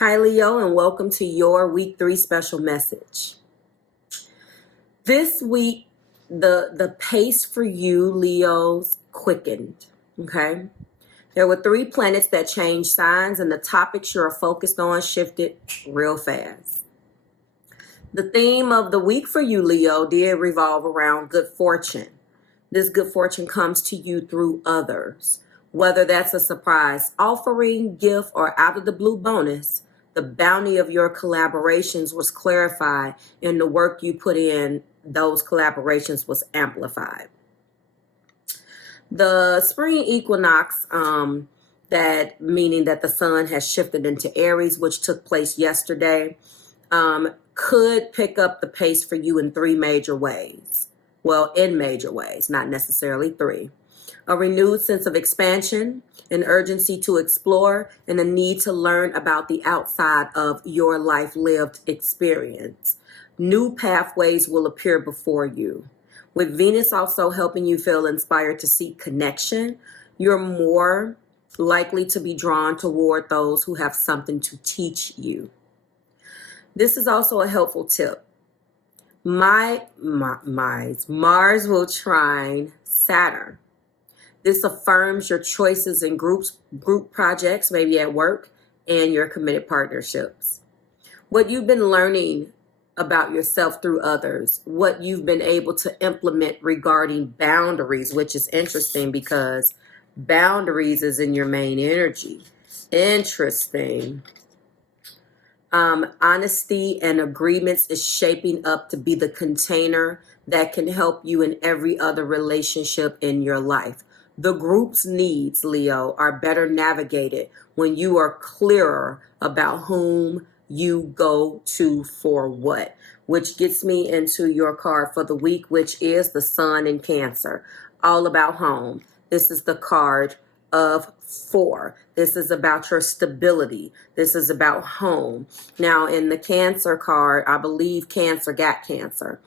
Hi, Leo, and welcome to your week 3 special message. This week, the pace for you, Leos, quickened, okay? There were 3 planets that changed signs, and the topics you're focused on shifted real fast. The theme of the week for you, Leo, did revolve around good fortune. This good fortune comes to you through others. Whether that's a surprise offering, gift, or out of the blue bonus, the bounty of your collaborations was clarified, and the work you put in those collaborations was amplified. The spring equinox, that meaning that the sun has shifted into Aries, which took place yesterday, could pick up the pace for you in 3 major ways. Well, in major ways, not necessarily 3. A renewed sense of expansion, an urgency to explore, and a need to learn about the outside of your life lived experience. New pathways will appear before you. With Venus also helping you feel inspired to seek connection, you're more likely to be drawn toward those who have something to teach you. This is also a helpful tip. Mars will trine Saturn. This affirms your choices in group projects, maybe at work, and your committed partnerships. What you've been learning about yourself through others, what you've been able to implement regarding boundaries, which is interesting because boundaries is in your main energy. Interesting. Honesty and agreements is shaping up to be the container that can help you in every other relationship in your life. The group's needs, Leo, are better navigated when you are clearer about whom you go to for what, which gets me into your card for the week, which is the Sun in Cancer, all about home. This is the card of 4. This is about your stability. This is about home. Now, in the Cancer card, I believe Cancer got cancer.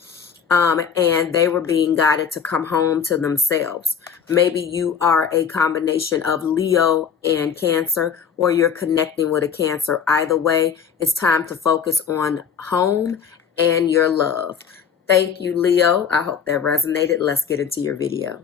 And they were being guided to come home to themselves. Maybe you are a combination of Leo and Cancer, or you're connecting with a Cancer. Either way, it's time to focus on home and your love. Thank you, Leo. I hope that resonated. Let's get into your video.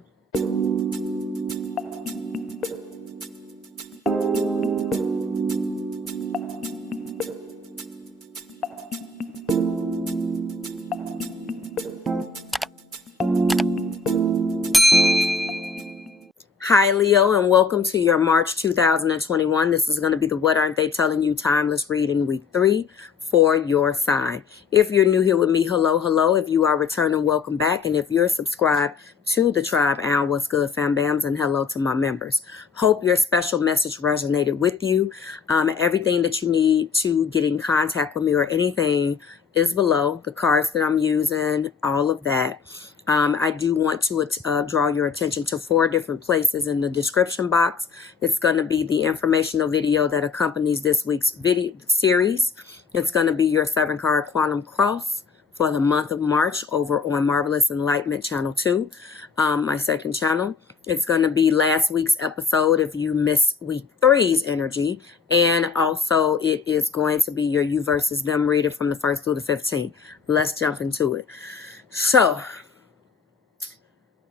Hi, Leo, and welcome to your March 2021. This is going to be the What Aren't They Telling You Timeless reading week 3 for your sign. If you're new here with me, hello, hello. If you are returning, welcome back. And if you're subscribed to the tribe, and what's good, fam bams, and hello to my members. Hope your special message resonated with you. Everything that you need to get in contact with me or anything is below. The cards that I'm using, all of that. I do want to draw your attention to 4 different places in the description box. It's going to be the informational video that accompanies this week's video series. It's going to be your 7-card Quantum Cross for the month of March over on Marvelous Enlightenment Channel 2, my second channel. It's going to be last week's episode if you missed week 3's energy. And also it is going to be your you versus them reading from the 1st through the 15th. Let's jump into it. So,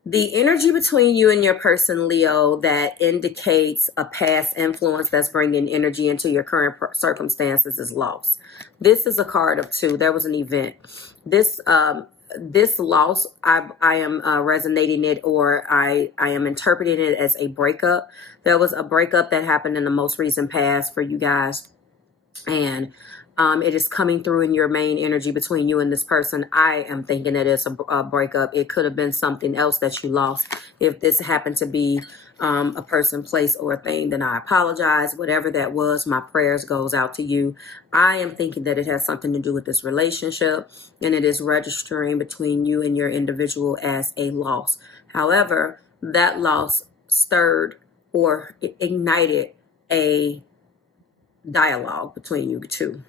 the energy between you and your person, Leo, that indicates a past influence that's bringing energy into your current circumstances is loss. This is a card of 2. There was an event. This loss, I am resonating it, or I am interpreting it as a breakup. There was a breakup that happened in the most recent past for you guys, and it is coming through in your main energy between you and this person. I am thinking it is a breakup. It could have been something else that you lost. If this happened to be a person, place, or a thing, then I apologize. Whatever that was, my prayers goes out to you. I am thinking that it has something to do with this relationship, and it is registering between you and your individual as a loss. However, that loss stirred or ignited a dialogue between you two.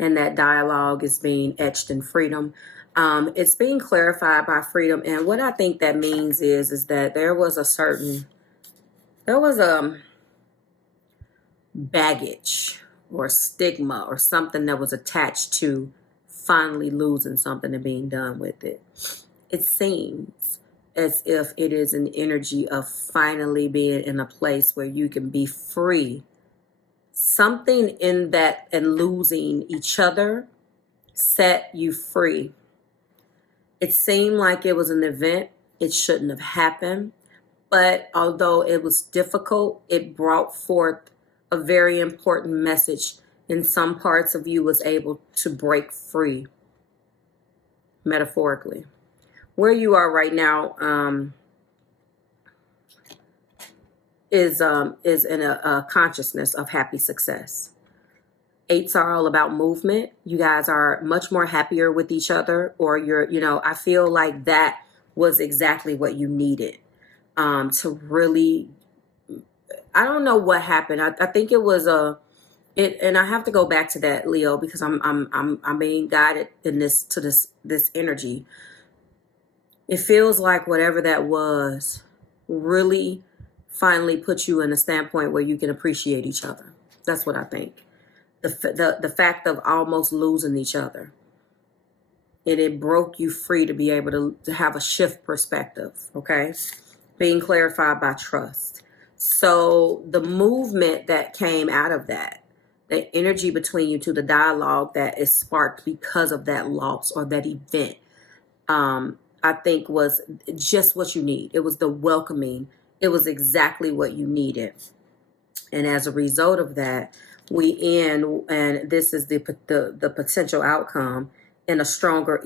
And that dialogue is being etched in freedom. It's being clarified by freedom. And what I think that means is that there was baggage or stigma or something that was attached to finally losing something and being done with it. It seems as if it is an energy of finally being in a place where you can be free. Something in that and losing each other set you free. It seemed like it was an event. It shouldn't have happened. But although it was difficult, it brought forth a very important message. In some parts of you was able to break free, metaphorically. Where you are right now is in a consciousness of happy success. Eights are all about movement. You guys are much more happier with each other, or I feel like that was exactly what you needed to really, I don't know what happened. I think it was and I have to go back to that, Leo, because I'm being guided in this energy. It feels like whatever that was really finally put you in a standpoint where you can appreciate each other. That's what I think. The fact of almost losing each other. It broke you free to be able to have a shift perspective, okay? Being clarified by trust. So the movement that came out of that, the energy between you two, the dialogue that is sparked because of that loss or that event, I think was just what you need. It was the welcoming. It was exactly what you needed. And as a result of that, we end, and this is the potential outcome, in a stronger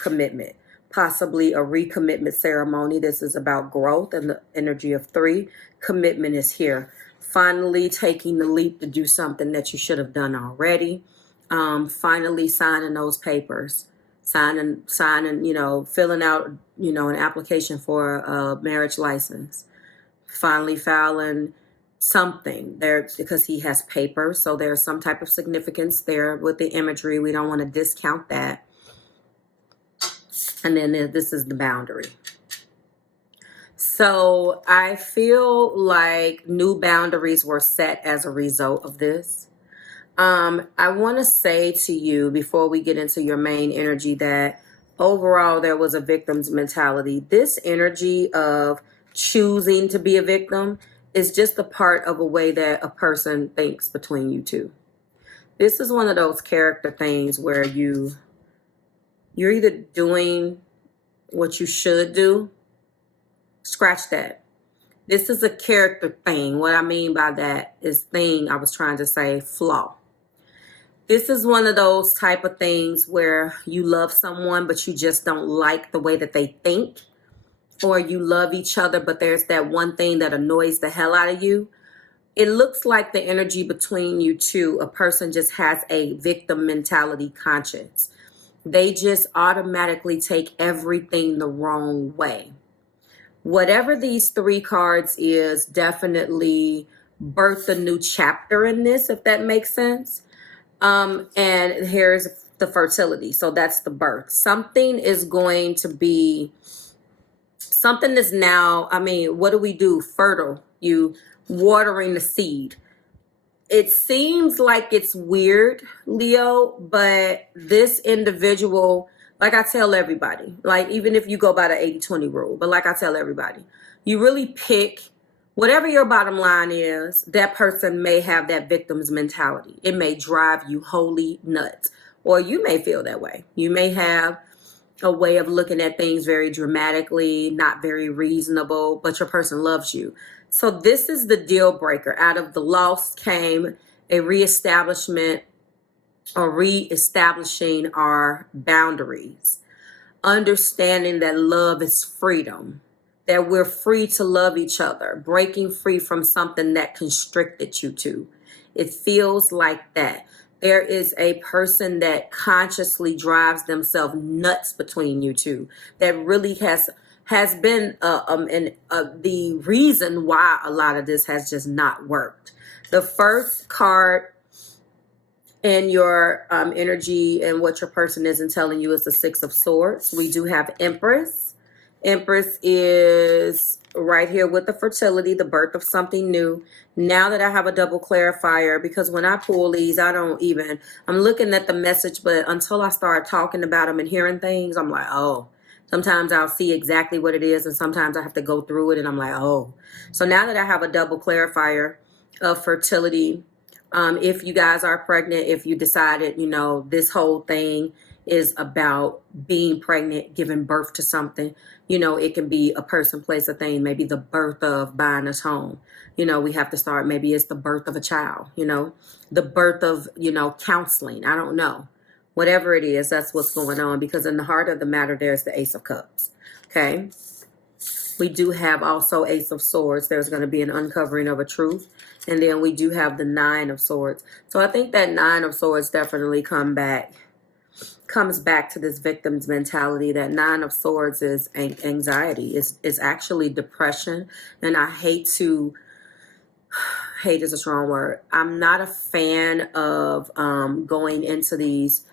commitment, possibly a recommitment ceremony. This is about growth and the energy of 3. Commitment is here. Finally taking the leap to do something that you should have done already. Finally signing those papers. Signing, filling out, an application for a marriage license. Finally filing something there because he has paper. So there's some type of significance there with the imagery. We don't want to discount that. And then this is the boundary. So I feel like new boundaries were set as a result of this. I want to say to you before we get into your main energy that overall there was a victim's mentality. This energy of choosing to be a victim is just a part of a way that a person thinks between you two. This is one of those character things where you're either doing what you should do. Scratch that. This is a character thing. What I mean by that is I was trying to say flaw. This is one of those type of things where you love someone, but you just don't like the way that they think. Or you love each other, but there's that one thing that annoys the hell out of you. It looks like the energy between you two, a person just has a victim mentality conscience. They just automatically take everything the wrong way. Whatever these 3 cards is, definitely birth a new chapter in this, if that makes sense. And here's the fertility. So that's the birth. Something is now, what do we do? Fertile. You watering the seed. It seems like it's weird, Leo, but this individual, like I tell everybody, like even if you go by the 80-20 rule, but like I tell everybody, you really pick whatever your bottom line is. That person may have that victim's mentality. It may drive you wholly nuts, or you may feel that way. You may have a way of looking at things very dramatically, not very reasonable, but your person loves you. So this is the deal breaker. Out of the loss came a reestablishment or reestablishing our boundaries. Understanding that love is freedom, that we're free to love each other, breaking free from something that constricted you two. It feels like that. There is a person that consciously drives themselves nuts between you two. That really has been the reason why a lot of this has just not worked. The first card in your energy and what your person isn't telling you is the 6 of Swords. We do have Empress Empress is right here with the fertility, the birth of something new. Now that I have a double clarifier, because when I pull these, I'm looking at the message, but until I start talking about them and hearing things, I'm like, oh. Sometimes I'll see exactly what it is, and sometimes I have to go through it, and I'm like, oh. So now that I have a double clarifier of fertility, if you guys are pregnant, if you decided, this whole thing is about being pregnant, giving birth to something, it can be a person, place, a thing, maybe the birth of buying us home. We have to start, maybe it's the birth of a child, the birth of, counseling. I don't know. Whatever it is, that's what's going on, because in the heart of the matter, there's the Ace of Cups. Okay. We do have also Ace of Swords. There's going to be an uncovering of a truth. And then we do have the Nine of Swords. So I think that Nine of Swords definitely comes back to this victim's mentality. That Nine of Swords is anxiety. It's actually depression. And I hate is a strong word. I'm not a fan of going into these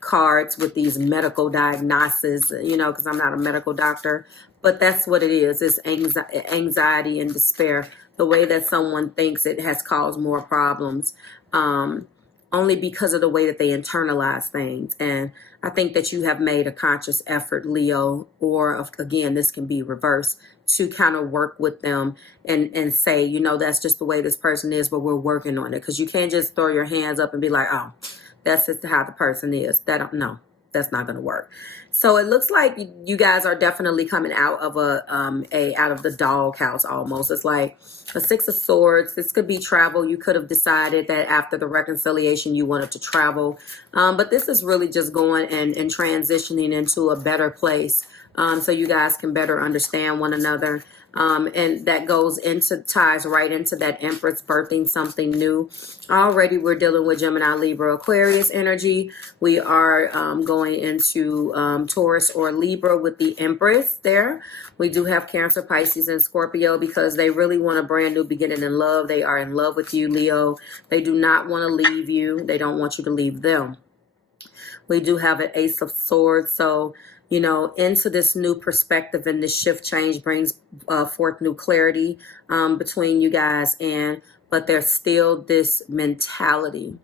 cards with these medical diagnoses, because I'm not a medical doctor. But that's what it is. It's anxiety and despair. The way that someone thinks it has caused more problems, only because of the way that they internalize things. And I think that you have made a conscious effort, Leo, or again, this can be reversed, to kind of work with them and say, that's just the way this person is, but we're working on it. Because you can't just throw your hands up and be like, oh, that's just how the person is. No, that's not going to work. So it looks like you guys are definitely coming out of out of the doghouse almost. It's like a Six of Swords. This could be travel. You could have decided that after the reconciliation you wanted to travel. But this is really just going and transitioning into a better place, so you guys can better understand one another. And that ties right into that Empress birthing something new. Already we're dealing with Gemini, Libra, Aquarius energy. We are going into Taurus or Libra with the Empress there. We do have Cancer, Pisces, and Scorpio, because they really want a brand new beginning in love. They are in love with you, Leo. They do not want to leave you. They don't want you to leave them. We do have an Ace of Swords. So into this new perspective, and this shift change brings forth new clarity between you guys. But there's still this mentality.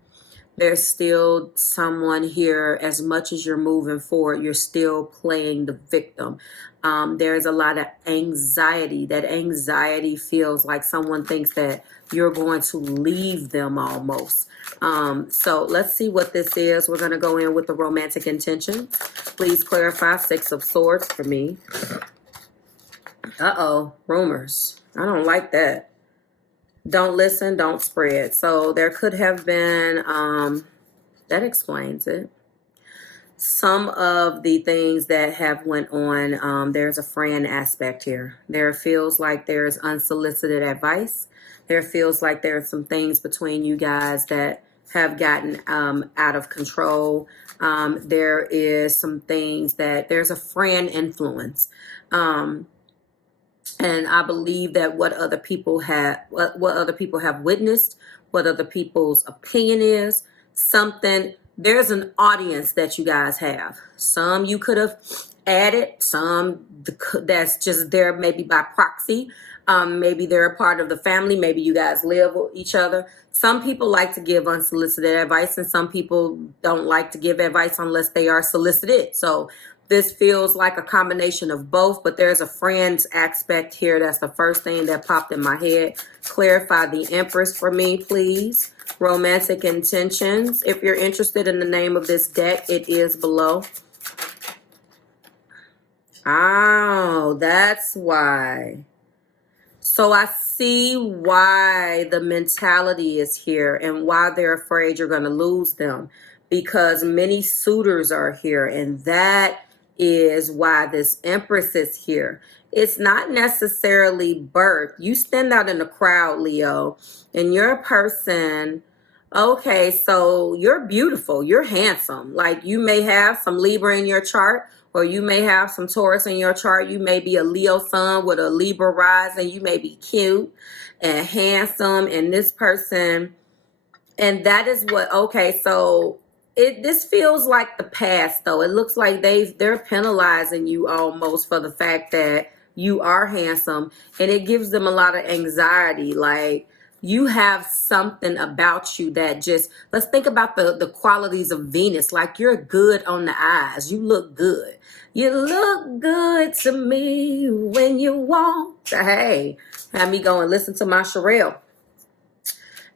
There's still someone here, as much as you're moving forward, you're still playing the victim. There's a lot of anxiety. That anxiety feels like someone thinks that you're going to leave them almost. So let's see what this is. We're going to go in with the romantic intention. Please clarify Six of Swords for me. Uh-oh, rumors. I don't like that. Don't listen, don't spread. So there could have been, that explains it. Some of the things that have went on, there's a friend aspect here. There feels like there's unsolicited advice. There feels like there's some things between you guys that have gotten out of control. There is some things that there's a friend influence. And I believe that what other people have witnessed, what other people's opinion is, there's an audience that you guys have. Some you could have added, some that's just there maybe by proxy. Maybe they're a part of the family. Maybe you guys live with each other. Some people like to give unsolicited advice, and some people don't like to give advice unless they are solicited. So this feels like a combination of both, but there's a friend's aspect here. That's the first thing that popped in my head. Clarify the Empress for me, please. Romantic intentions. If you're interested in the name of this deck, it is below. Oh, that's why. So I see why the mentality is here and why they're afraid you're going to lose them, because many suitors are here, and that is why this Empress is here. It's not necessarily birth. You stand out in the crowd, Leo, and you're a person. Okay, so you're beautiful. You're handsome. Like, you may have some Libra in your chart, or you may have some Taurus in your chart. You may be a Leo sun with a Libra rising. You may be cute and handsome. And this person, and that is what, okay, so this feels like the past though. It looks like they're penalizing you almost for the fact that you are handsome, and it gives them a lot of anxiety. Like, you have something about you that just, let's think about the qualities of Venus. Like, you're good on the eyes. You look good. You look good to me when you walk. Hey, have me go and listen to my Sherelle.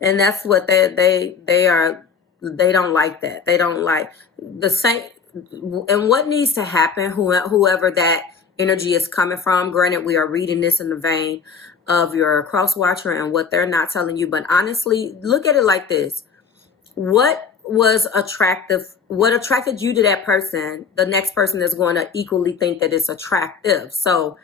And that's what they are. They don't like that. They don't like the same. And what needs to happen, whoever that energy is coming from, granted, we are reading this in the vein of your cross watcher and what they're not telling you, but honestly, look at it like this. What attracted you to that person, the next person is going to equally think that it's attractive. So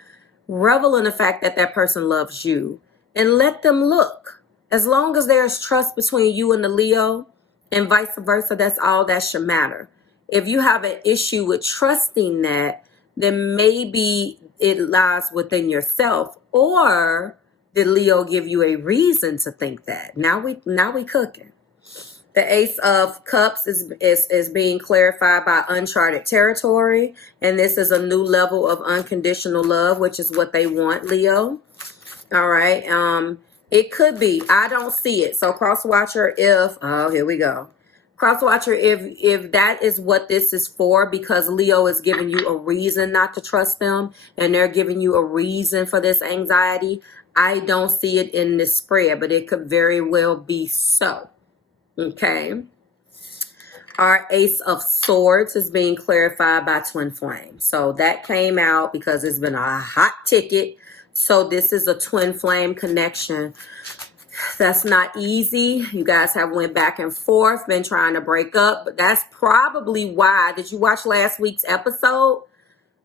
revel in the fact that that person loves you and let them look. As long as there's trust between you and the Leo and vice versa, that's all that should matter. If you have an issue with trusting that, then maybe it lies within yourself, or did Leo give you a reason to think that? Now we cooking. The Ace of Cups is being clarified by uncharted territory, and this is a new level of unconditional love, which is what they want, Leo. All right. It could be. I don't see it. So cross watcher, here we go. Cross watcher, if that is what this is for, because Leo is giving you a reason not to trust them, and they're giving you a reason for this anxiety, I don't see it in this spread, but it could very well be so. Okay. Our Ace of Swords is being clarified by Twin Flame. So that came out because it's been a hot ticket. So this is a Twin Flame connection. That's not easy. You guys have went back and forth, been trying to break up, but that's probably why. Did you watch last week's episode?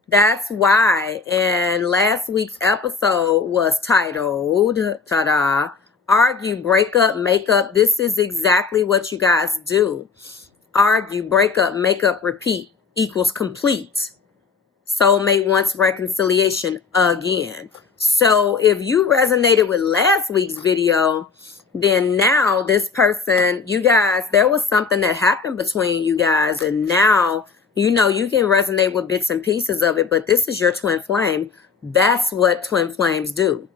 That's why. And last week's episode was titled, ta-da, Argue, Break Up, Make Up. This is exactly what you guys do. Argue, break up, make up, repeat equals complete. Soulmate wants reconciliation again. So if you resonated with last week's video, then now this person, you guys, there was something that happened between you guys, and now you know you can resonate with bits and pieces of it, but this is your twin flame. That's what twin flames do.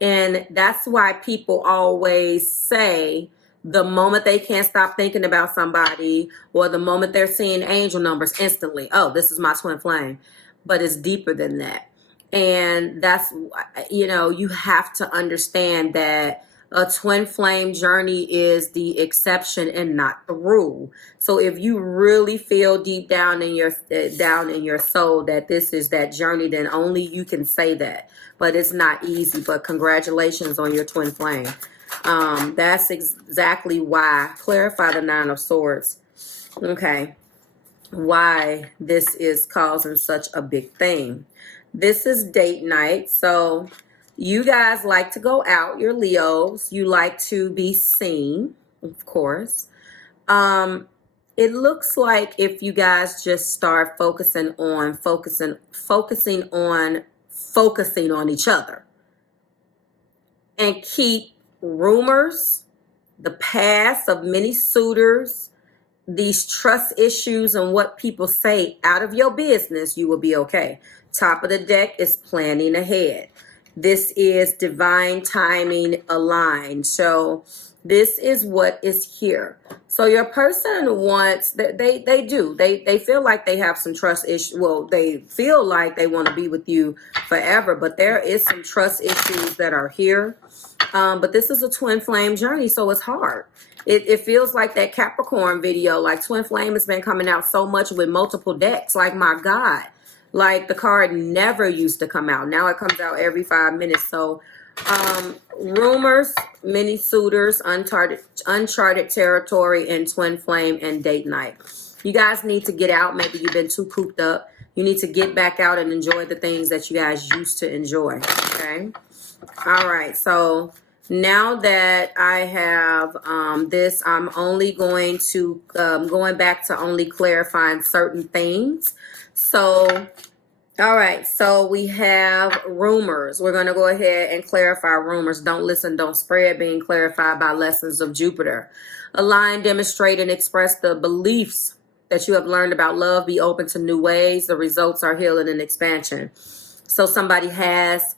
And that's why people always say the moment they can't stop thinking about somebody, or the moment they're seeing angel numbers, instantly, oh, this is my twin flame. But it's deeper than that. And that's, you know, you have to understand that a twin flame journey is the exception and not the rule. So if you really feel deep down in your soul that this is that journey, then only you can say that. But it's not easy. But congratulations on your twin flame. That's exactly why. Clarify the Nine of Swords. Okay. Why this is causing such a big thing. This is date night. So you guys like to go out. You're Leos. You like to be seen, of course. It looks like if you guys just start focusing on each other, and keep rumors, the past of many suitors, these trust issues and what people say out of your business, you will be okay. Top of the deck is planning ahead. This is divine timing aligned. So this is what is here. So your person wants, they feel like they have some trust issues. Well, they feel like they want to be with you forever, but there is some trust issues that are here. But this is a twin flame journey, so it's hard. It feels like that Capricorn video, like twin flame has been coming out so much with multiple decks. Like, my God, like the card never used to come out. Now it comes out every 5 minutes. So rumors, many suitors, uncharted territory, and twin flame and date night. You guys need to get out. Maybe you've been too cooped up. You need to get back out and enjoy the things that you guys used to enjoy. Okay. All right. So now that I have this, I'm only going to going back to only clarifying certain things. So All right, so we have rumors. We're going to go ahead and clarify rumors. Don't listen, don't spread, being clarified by lessons of Jupiter. Align, demonstrate, and express the beliefs that you have learned about love. Be open to new ways. The results are healing and expansion. So somebody has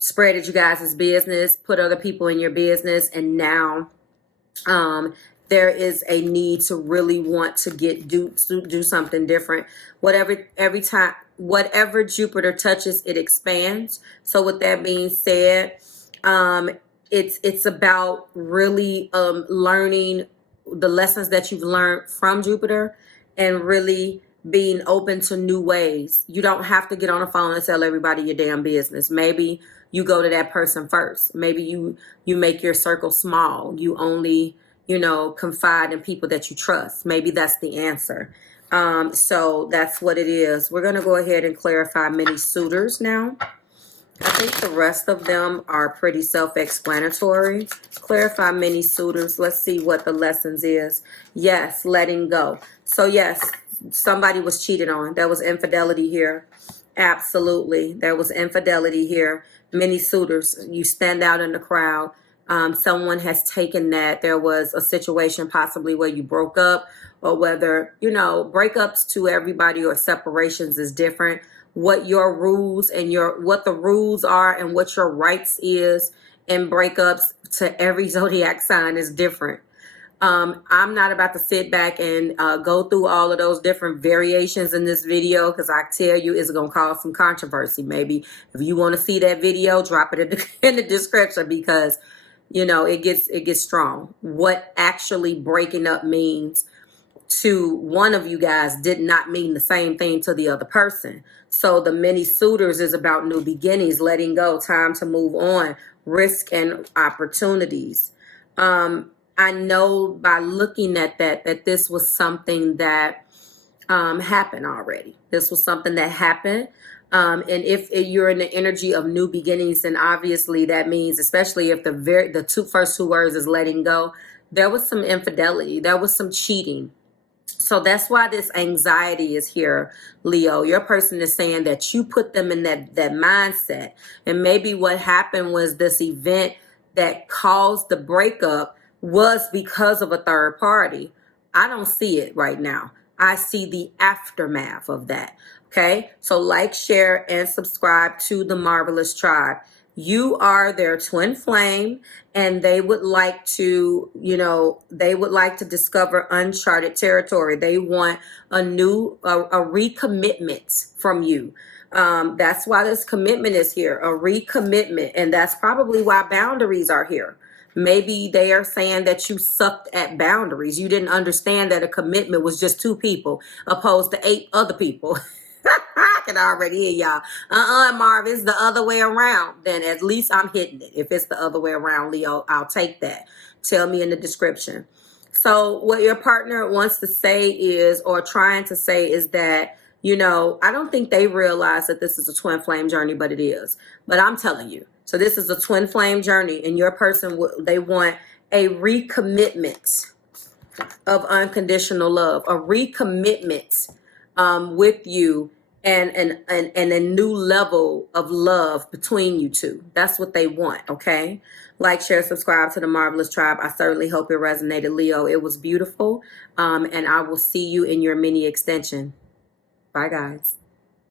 spreaded you guys' business, put other people in your business, and now there is a need to really want to do something different. Whatever Jupiter touches, it expands. So with that being said, it's about really learning the lessons that you've learned from Jupiter and really being open to new ways. You don't have to get on the phone and tell everybody your damn business. Maybe you go to that person first. Maybe you make your circle small. You only, confide in people that you trust. Maybe that's the answer. So that's what it is. We're going to go ahead and clarify many suitors now. I think the rest of them are pretty self-explanatory. Clarify many suitors. Let's see what the lessons is. Yes, letting go. So yes, somebody was cheated on. There was infidelity here. Absolutely. There was infidelity here. Many suitors. You stand out in the crowd. Someone has taken that. There was a situation possibly where you broke up, or whether, breakups to everybody or separations is different. What your rules and what the rules are and what your rights is in breakups to every zodiac sign is different. I'm not about to sit back and go through all of those different variations in this video, because I tell you it's going to cause some controversy. Maybe if you want to see that video, drop it in the description, because it gets strong. What actually breaking up means to one of you guys did not mean the same thing to the other person. So the many suitors is about new beginnings, letting go, time to move on, risk and opportunities. I know by looking at that this was something that happened already. This was something that happened. And if you're in the energy of new beginnings, then obviously that means, especially if the first two words is letting go, there was some infidelity, there was some cheating. So that's why this anxiety is here, Leo. Your person is saying that you put them in that mindset. And maybe what happened was this event that caused the breakup was because of a third party. I don't see it right now. I see the aftermath of that. Okay, so like, share, and subscribe to the Marvelous Tribe. You are their twin flame, and they would like to, discover uncharted territory. They want a recommitment from you. That's why this commitment is here, a recommitment. And that's probably why boundaries are here. Maybe they are saying that you sucked at boundaries. You didn't understand that a commitment was just 2 people opposed to 8 other people. I can already hear y'all. Marv, it's the other way around. Then at least I'm hitting it. If it's the other way around, Leo, I'll take that. Tell me in the description. So what your partner wants to say is, or trying to say, is that, I don't think they realize that this is a twin flame journey, but it is. But I'm telling you. So this is a twin flame journey, and your person, they want a recommitment of unconditional love, a recommitment with you, and a new level of love between you two. That's what they want, okay? Like, share, subscribe to the Marvelous Tribe. I certainly hope it resonated, Leo. It was beautiful, and I will see you in your mini extension. Bye, guys.